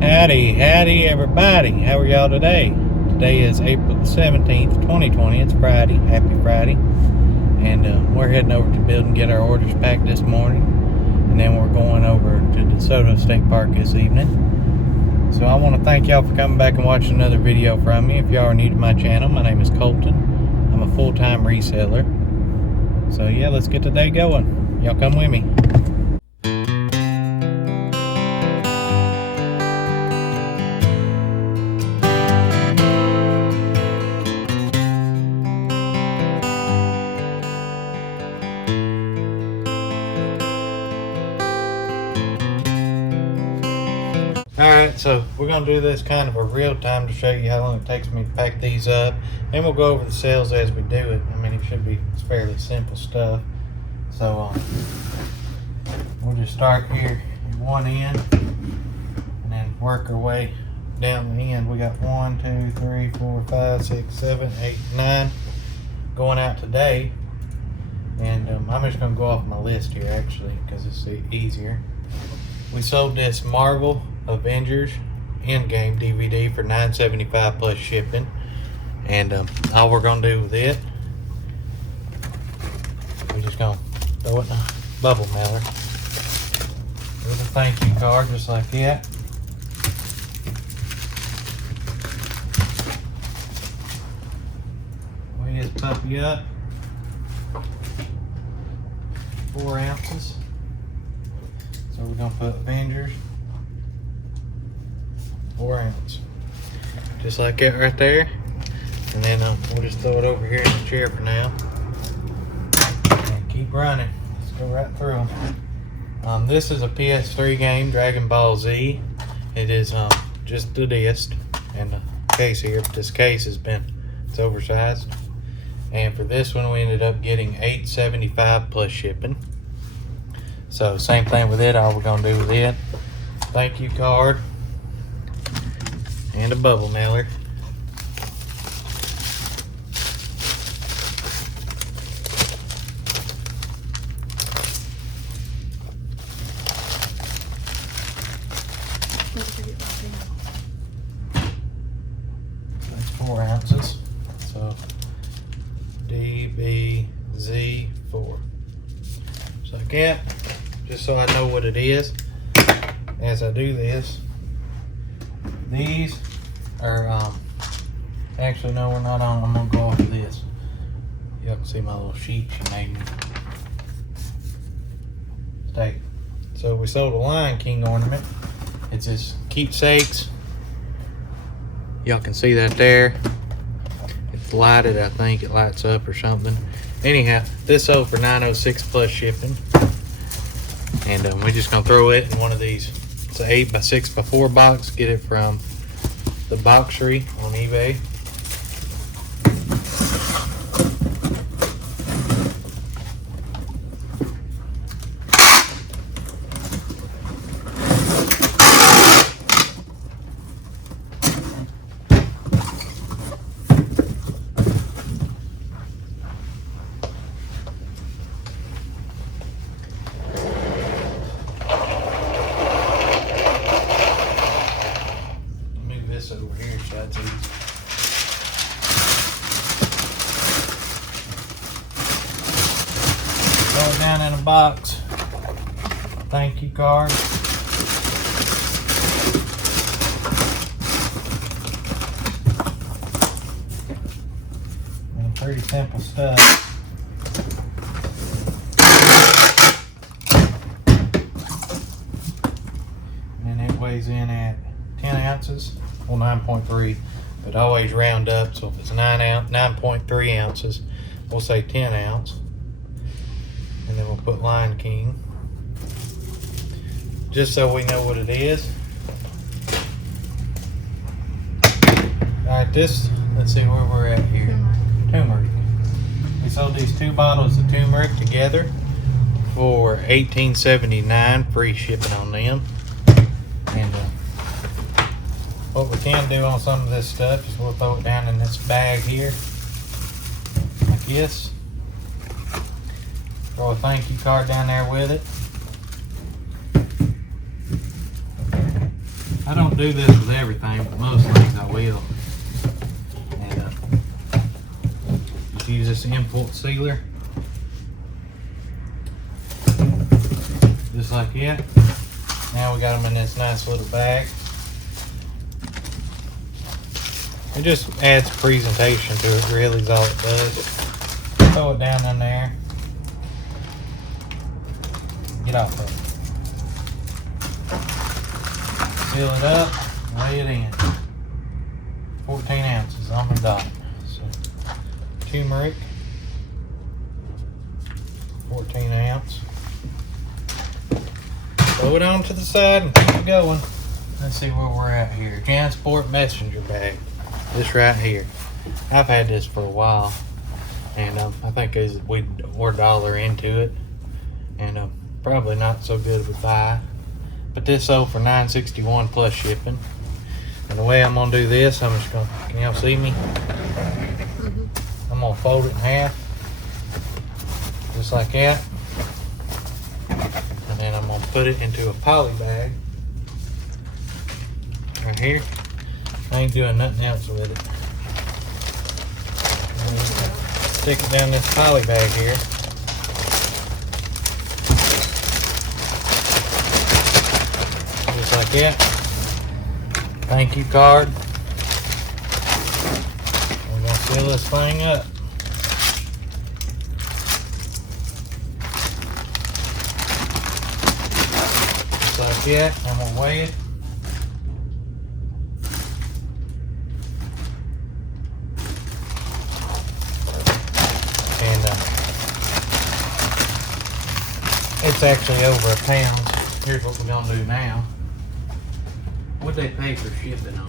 Howdy everybody. How are y'all today? Today is April the 17th, 2020. It's Friday. Happy Friday. And we're heading over to the building, get our orders packed this morning. And then we're going over to DeSoto State Park this evening. So I want to thank y'all for coming back and watching another video from me. If y'all are new to my channel, my name is Colton. I'm a full-time reseller. So yeah, let's get the day going. Y'all come with me. Alright, so we're going to do this kind of a real time to show you how long it takes me to pack these up. And we'll go over the sales as we do it. I mean, it's fairly simple stuff. So, we'll just start here at one end and then work our way down the end. We got 1, 2, 3, 4, 5, 6, 7, 8, 9 going out today. And I'm just going to go off my list here actually because it's easier. We sold this Marvel Avengers Endgame DVD for $9.75 plus shipping, and all we're gonna do with it, we're just gonna throw it in a bubble mailer with a thank you card just like that. Weigh this puppy up 4 ounces. So we're gonna put Avengers 4 ounce, just like that right there. And then we'll just throw it over here in the chair for now and keep running. Let's go right through them. This is a PS3 game, Dragon Ball Z. It is just the disc and the case here, but this case it's oversized. And for this one we ended up getting $8.75 plus shipping. So same thing with it. All we're gonna do with it, thank you card and a bubble mailer. That's 4 ounces. So DBZ4. Just like that. Just so I know what it is as I do this. These are actually no, we're not on. I'm gonna go off of this. You can see my little sheet she made me take. So we sold a Lion King ornament. It's this keepsakes. Y'all can see that there. It's lighted, I think it lights up or something. Anyhow, this sold for $9.06 plus shipping. And we're just gonna throw it in one of these. It's an 8x6x4 box. Get it from the Boxery on eBay. Over here, so that's easy. Throw it down in a box. Thank you card. And pretty simple stuff. And it weighs in at 10 ounces. Well, 9.3, but always round up. So if it's 9.3 ounces, we'll say 10 ounce. And then we'll put Lion King, just so we know what it is. All right, let's see where we're at here. Turmeric. We sold these 2 bottles of turmeric together for $18.79, free shipping on them. And what we can do on some of this stuff is we'll throw it down in this bag here, like this. Throw a thank you card down there with it. I don't do this with everything, but most things I will. And just use this import sealer. Just like that. Now we got them in this nice little bag. It just adds presentation to it, really is all it does. Throw it down in there. Get off of it. Seal it up, lay it in. 14 ounces on the dot. So, turmeric, 14 ounce. Throw it on to the side and keep it going. Let's see where we're at here. Jansport messenger bag. This right here. I've had this for a while, and I think we're $1 into it, and probably not so good of a buy. But this sold for $9.61 plus shipping. And the way I'm gonna do this, I'm just gonna, can y'all see me? I'm gonna fold it in half, just like that. And then I'm gonna put it into a poly bag right here. I ain't doing nothing else with it. Stick it down this poly bag here. Just like that. Thank you card. We're gonna seal this thing up. Just like that. I'm gonna weigh it. It's actually over a pound. Here's what we're gonna do now. What'd they pay for shipping on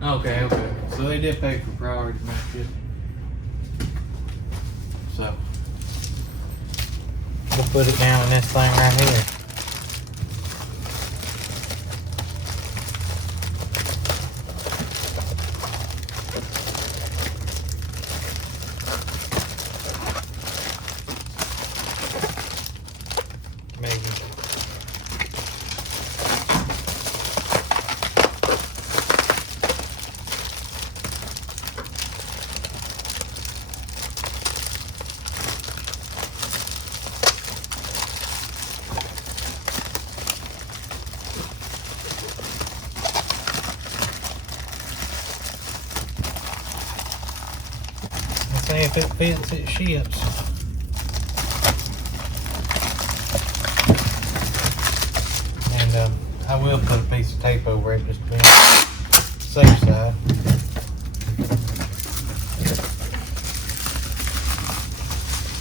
it? Okay. So they did pay for priority mail shipping. So we'll put it down in this thing right here. If it fits, it ships. And I will put a piece of tape over it just to be on the safe side.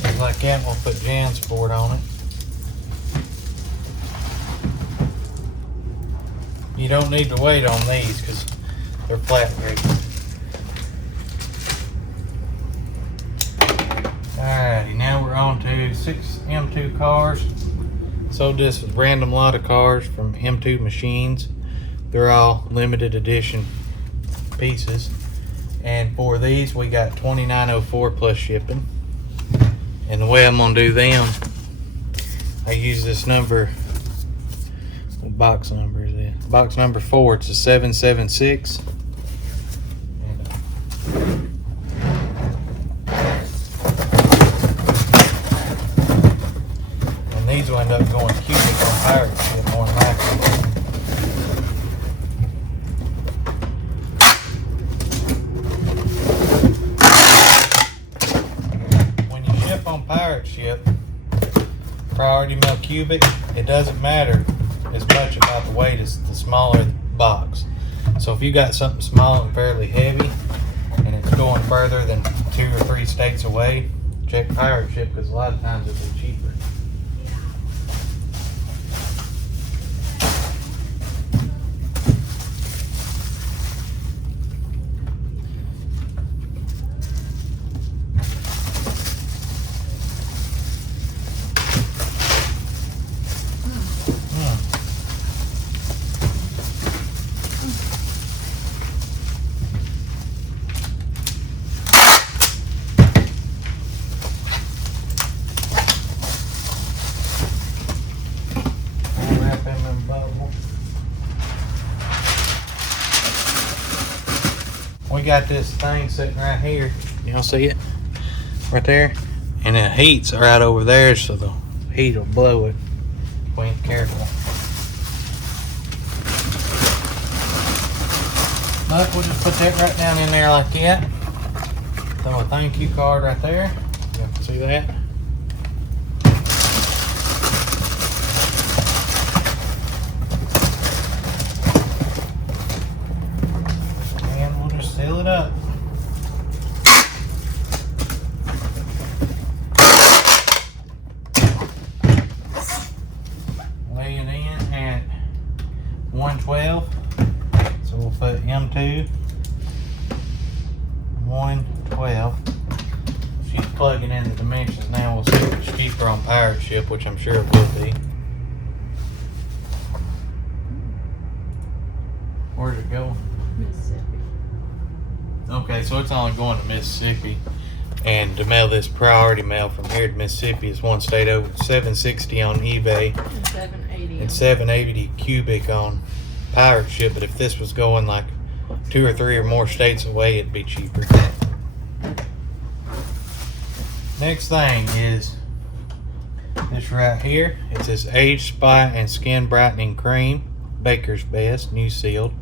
Just like that, we'll put Jansport on it. You don't need to wait on these because they're flat rate. Alrighty, now we're on to 6 M2 cars. Sold this random lot of cars from M2 machines. They're all limited edition pieces. And for these, we got $29.04 plus shipping. And the way I'm gonna do them, I use this number. What box number is it? Box number 4. It's a 776. These will end up going cubic on pirate ship more than likely. When you ship on pirate ship, priority mail cubic, it doesn't matter as much about the weight as the smaller the box. So if you got something small and fairly heavy and it's going further than 2 or 3 states away, check pirate ship because a lot of times it'll be cheaper. we got this thing sitting right here. Y'all see it? Right there. And the heat's right over there, so the heat will blow it. We ain't careful. But we'll just put that right down in there like that. Throw a thank you card right there. You can see that. And we'll just seal it up. Lay it in at 112. So we'll put M2 112. She's plugging in the dimensions now. We'll see if it's cheaper on Pirate Ship, which I'm sure it will be. Where's it going? Mississippi. Okay, so it's only going to Mississippi. And to mail this priority mail from here to Mississippi is one state over. $760 on eBay And 780. and $780 cubic on Pirate Ship. But if this was going like 2 or 3 or more states away, it'd be cheaper. Next thing is this right here. It's this Age Spot and Skin Brightening Cream, Baker's Best, new sealed,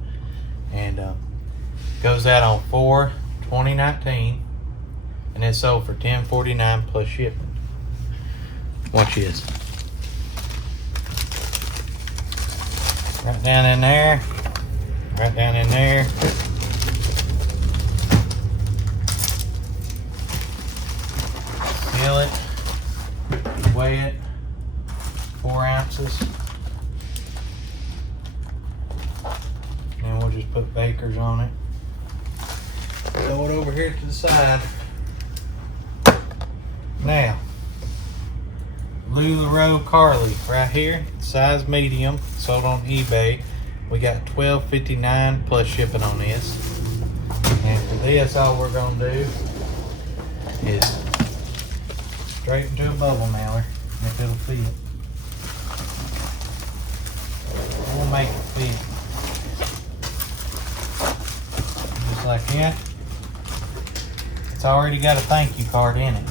and goes out on 4/2019, and it's sold for $10.49 plus shipping. Watch this. Right down in there. Right down in there. Seal it. Weigh it. 4 ounces. And we'll just put Baker's on it. Throw it over here to the side. Now, LuLaRoe Carly right here, size medium, sold on eBay. We got $12.59 plus shipping on this. And for this, all we're gonna do is straight into a bubble mailer, if it'll fit. We'll make it fit. Just like that. It's already got a thank you card in it.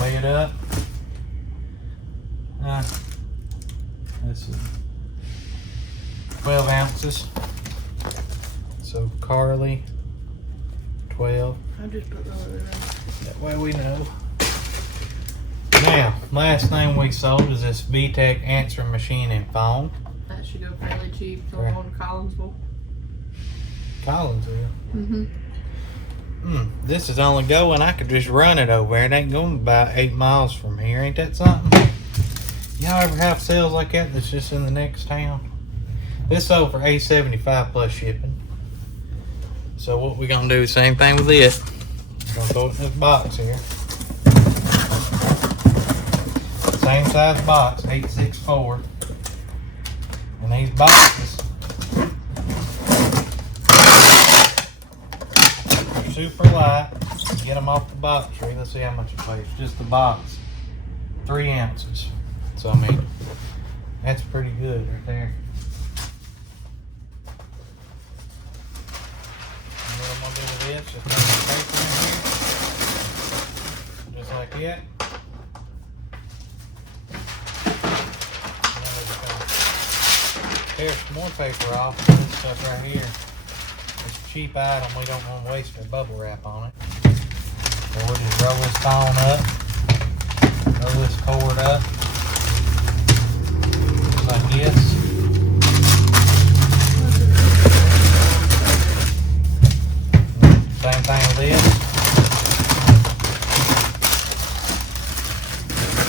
Weigh it up. Let's see. 12 ounces. So Carly, 12. I just put the other in. That way we know. Now, last thing we sold is this VTech answering machine and phone. That should go fairly cheap. It's Right. on Collinsville. Collinsville. Mm-hmm. This is only going, I could just run it over. It ain't going about 8 miles from here. Ain't that something? Y'all ever have sales like that that's just in the next town? This sold for $8.75 plus shipping. So what we gonna do, same thing with it. We're gonna throw it in this box here. Same size box, 864. And these boxes are super light. Get them off the box tree. Let's see how much it weighs. Just the box, 3 ounces. So I mean, that's pretty good right there. And what I'm gonna do with this, just put the paper in here, just like that. And then we're just gonna tear some more paper off of this stuff right here. It's a cheap item. We don't want to waste our bubble wrap on it. So we'll just roll this phone up, roll this cord up. Like this. Same thing with this.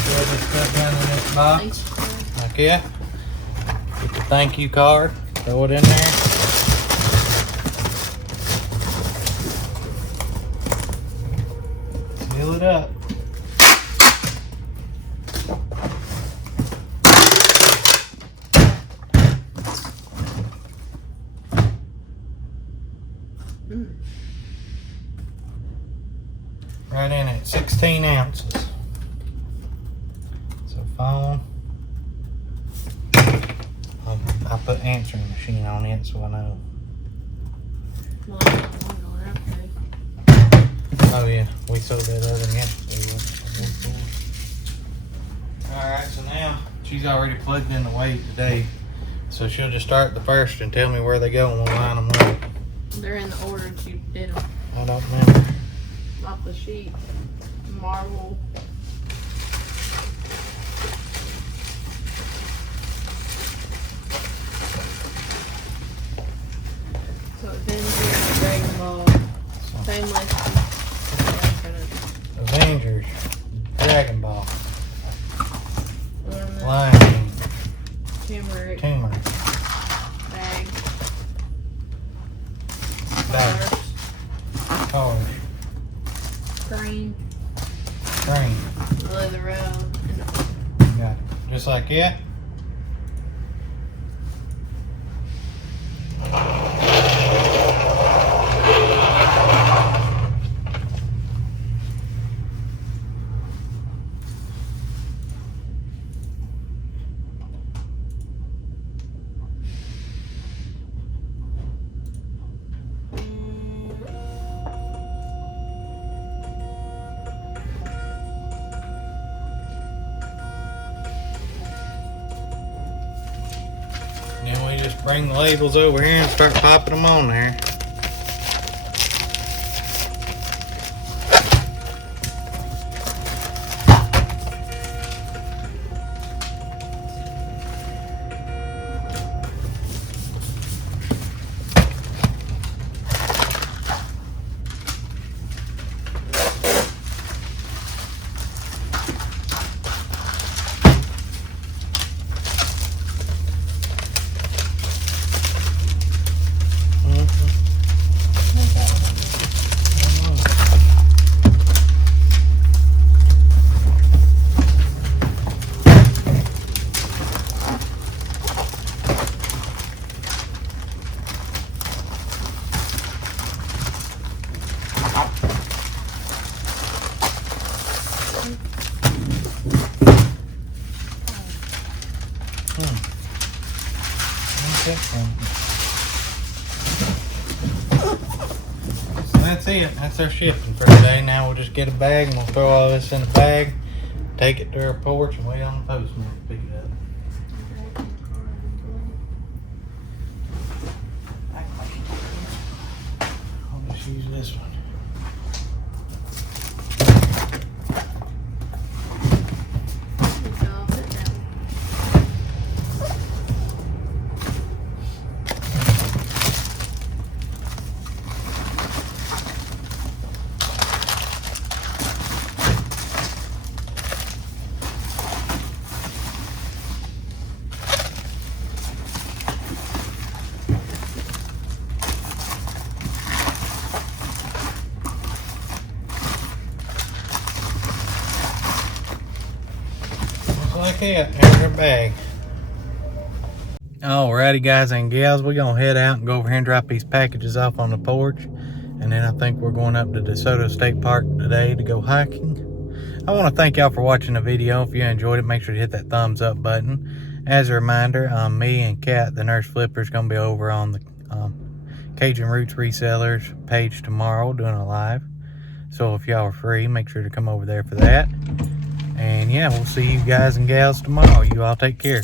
Throw this stuff down in this box. Like that. Get the thank you card. Throw it in there. Seal it up. Right in at 16 ounces. So phone. I put answering machine on it so I know. Well, I don't have to. Oh yeah, we sold that other one yesterday. Alright, so now she's already plugged in the weight today. So she'll just start the first and tell me where they go and we'll line them up. They're in the order that you did them I don't remember. off the sheet. Marble. So Avengers, Dragon Ball, same listing. Avengers, Dragon Ball, Ornament, Lion King, turmeric, Turmeric, bag, Bag, cars, Cars, green, Train. leather robe, Got it. Just like that. Then we just bring the labels over here and start popping them on there. So that's it. That's our shipping for today. Now we'll just get a bag and we'll throw all this in a bag, take it to our porch, and wait on the postman to pick it up. I'll just use this one. Like that, there's her bag. Alrighty guys and gals, we're gonna head out and go over here and drop these packages off on the porch, and then I think we're going up to DeSoto State Park today to go hiking. I want to thank y'all for watching the video. If you enjoyed it, make sure to hit that thumbs up button. As a reminder, me and Kat, the nurse flipper, is gonna be over on the Cajun Roots Resellers page tomorrow doing a live. So if y'all are free, make sure to come over there for that. And yeah, we'll see you guys and gals tomorrow. You all take care.